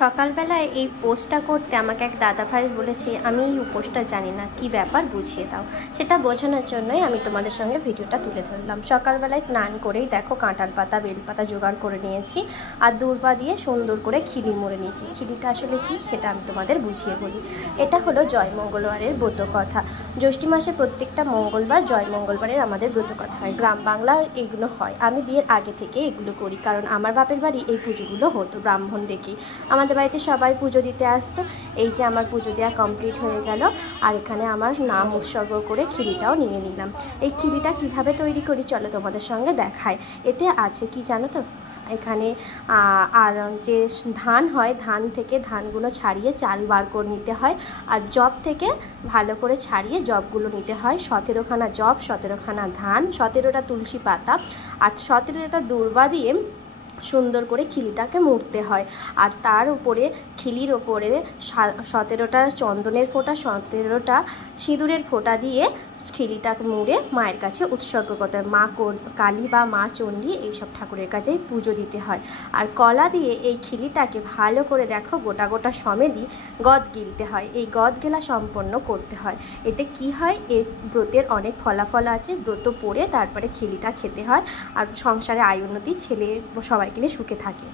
সকালবেলায় এই পোস্টটা করতে আমাকে এক দাদাভাই বলেছে, আমি এই উপোসটা জানি না, কি ব্যাপার বুঝিয়ে দাও। সেটা বোঝানোর জন্যই আমি তোমাদের সঙ্গে ভিডিওটা তুলে ধরলাম। সকালবেলায় স্নান করেই দেখো কাঁঠাল পাতা বেলপাতা জোগাড় করে নিয়েছি, আর দূর্বা দিয়ে সুন্দর করে খিলি মুড়ে নিয়েছি। খিলিটা আসলে কি সেটা আমি তোমাদের বুঝিয়ে বলি। এটা হলো জয় মঙ্গলবারের ব্রতকথা। জ্যৈষ্ঠী মাসে প্রত্যেকটা মঙ্গলবার জয় মঙ্গলবারের আমাদের ব্রতকথা হয়। গ্রাম বাংলায় এগুলো হয়। আমি বিয়ের আগে থেকে এগুলো করি, কারণ আমার বাপের বাড়ি এই পুজোগুলো হতো ব্রাহ্মণ ডেকেই। আমাদের বাড়িতে সবাই পুজো দিতে আসতো। এই যে আমার পুজো দেওয়া কমপ্লিট হয়ে গেল, আর এখানে আমার নাম উৎসর্গ করে খিলিটাও নিয়ে নিলাম। এই খিলিটা কিভাবে তৈরি করি চলো তোমাদের সঙ্গে দেখায়। এতে আছে কি জানো তো, এখানে আর যে ধান হয়, ধান থেকে ধানগুলো ছাড়িয়ে চাল বার করে নিতে হয়, আর জব থেকে ভালো করে ছাড়িয়ে জবগুলো নিতে হয়। 17খানা জব, 17খানা ধান, 17টা তুলসী পাতা আর 17টা দূর্বা দিয়ে সুন্দর করে খিলিটাকে মুড়তে হয়। আর তার উপরে খিলির ওপরে 17টা চন্দনের ফোঁটা, 17টা সিঁদুরের ফোঁটা দিয়ে খিলিটাকে মুড়ে মায়ের কাছে উৎসর্গ করতে হয়। মা কালী বা মা চণ্ডী এইসব ঠাকুরের কাছেই পুজো দিতে হয়। আর কলা দিয়ে এই খিলিটাকে ভালো করে দেখো গোটা গোটা সমেতই গদ গিলতে হয়। এই গদ গেলা সম্পন্ন করতে হয়। এতে কি হয়, এর ব্রতের অনেক ফলাফল আছে। ব্রত পড়ে তারপরে খিলিটা খেতে হয়, আর সংসারে আয় উন্নতি, ছেলে সবাইকে নিয়ে সুখে থাকে।